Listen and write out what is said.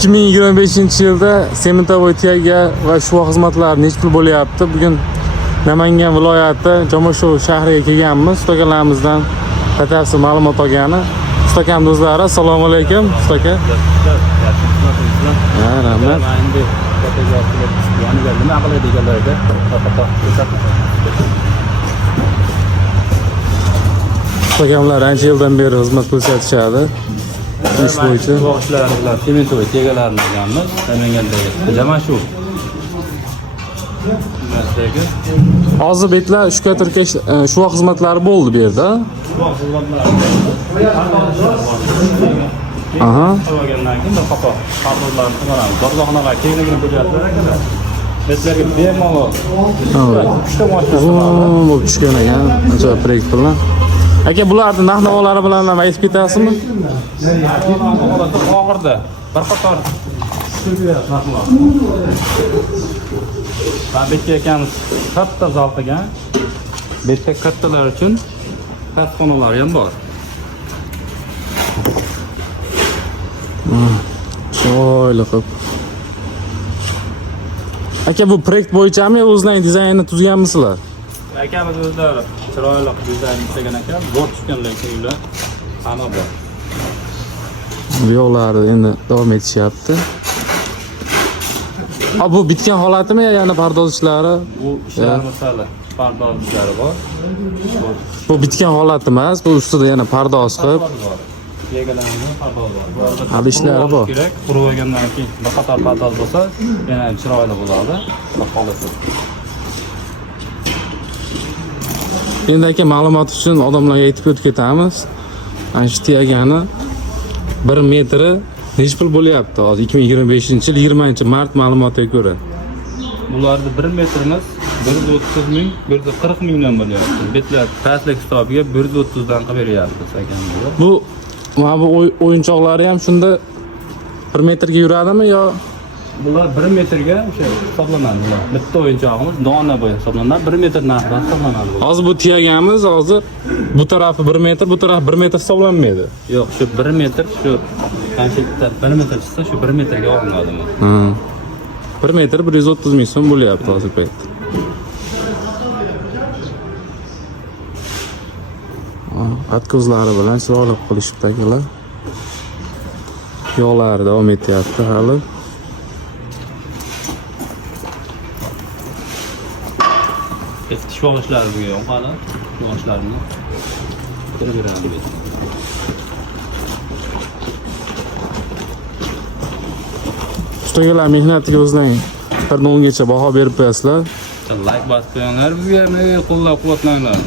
2025-yilda sementavoy tiyaga va shuva xizmatlari necha pul bo'lyapti? Bugun Namangan viloyati Jomashov shahriga kelganmiz. Ustakalamizdan batafsil ma'lumot olgani. Ustakam do'stlari, assalomu alaykum. Ustaka. Rahmat. Ustakamlar ancha yildan beri xizmat ko'rsatishadi. Ish bo'yicha. Ishlar bilan sementavoy tegalarini olganmiz. Namangandagi Jomashov. Hozir beklar shuka turka shuva xizmatlari bo'ldi bu yerda. Shuva xizmatlari. Aha. Qolgandan keyin bir qator qarorlarni qilamiz. Dorixonalar keyinligini bo'lyaptilar akalar. Bizlarga bemalol. Uchta mashina bu tushgan ekan. Ajoyib proyekt bilan. Aka, bularning narx-navolari bilan ham aytib ketasizmi? Og'irda bir qator narxlar. Babek akamiz katta zal qilgan. Betda kattalar uchun xonalari ham bor. Chiroyli qilib. Aka, bu proyekt bo'yichami o'zlaring dizaynni tuzganmisizlar? Akamiz o'zlari chiroyli dizayn qilgan ekan, zo'r tushganlar uylar hamma bor. Bu yo'llarni endi davom etishyapti. Bu bitgan holatimi yo yana pardoz ishlari? Bu ishlar masalan pardoz ishlari bor. Bu bitgan holat emas, bu ustida yana pardoz qilib. Yegalarning pardoz bor. Hali ishlari bor. Kerak, qurib olgandan keyin bir qator pardoz bo'lsa, yana chiroyli bo'ladi. Holatda. Endi aka, ma'lumot uchun odamlarga aytib o'tib ketamiz. Ana shu tiyagani 1 metri necha pul bo'lyapti hozir 2025-yil 20-mart ma'lumotiga ko'ra? Bularda 1 metrimiz 130 ming, 140 mingdan bo'lyapti. Betlar pastlik hisobiga 130 dan qilib beryapmiz akamizga. Bu o'yinchoqlari ham shunda 1 metrga yuradimi yo? Bular 1 metrga o'sha hisoblanadi. Bitta o'yinchog'imiz dona bo'yi hisoblanadi. 1 metr narxdan hisoblanadi. Hozir bu tiyagamiz hozir bu tarafi 1 metr, bu tarafi 1 metr hisoblanmaydi. Yo'q, shu 1 metr shu qancha 1 metr chiqsa shu 1 metrga olinadi. 1 metr 130 ming so'm bo'lyapti hozir paytda. Atkozlari bilan chiroyli qilishibdi akalar. Yo'llari davom etyapti hali. Ishlar bo'lgan qani? Ishlarni ko'rib beramiz. Ustalar mehnatiga o'zlaring 1 gacha baho berib qo'yasizlar. Like bosib qo'yinglar, bizga qo'llab-quvvatlanglar.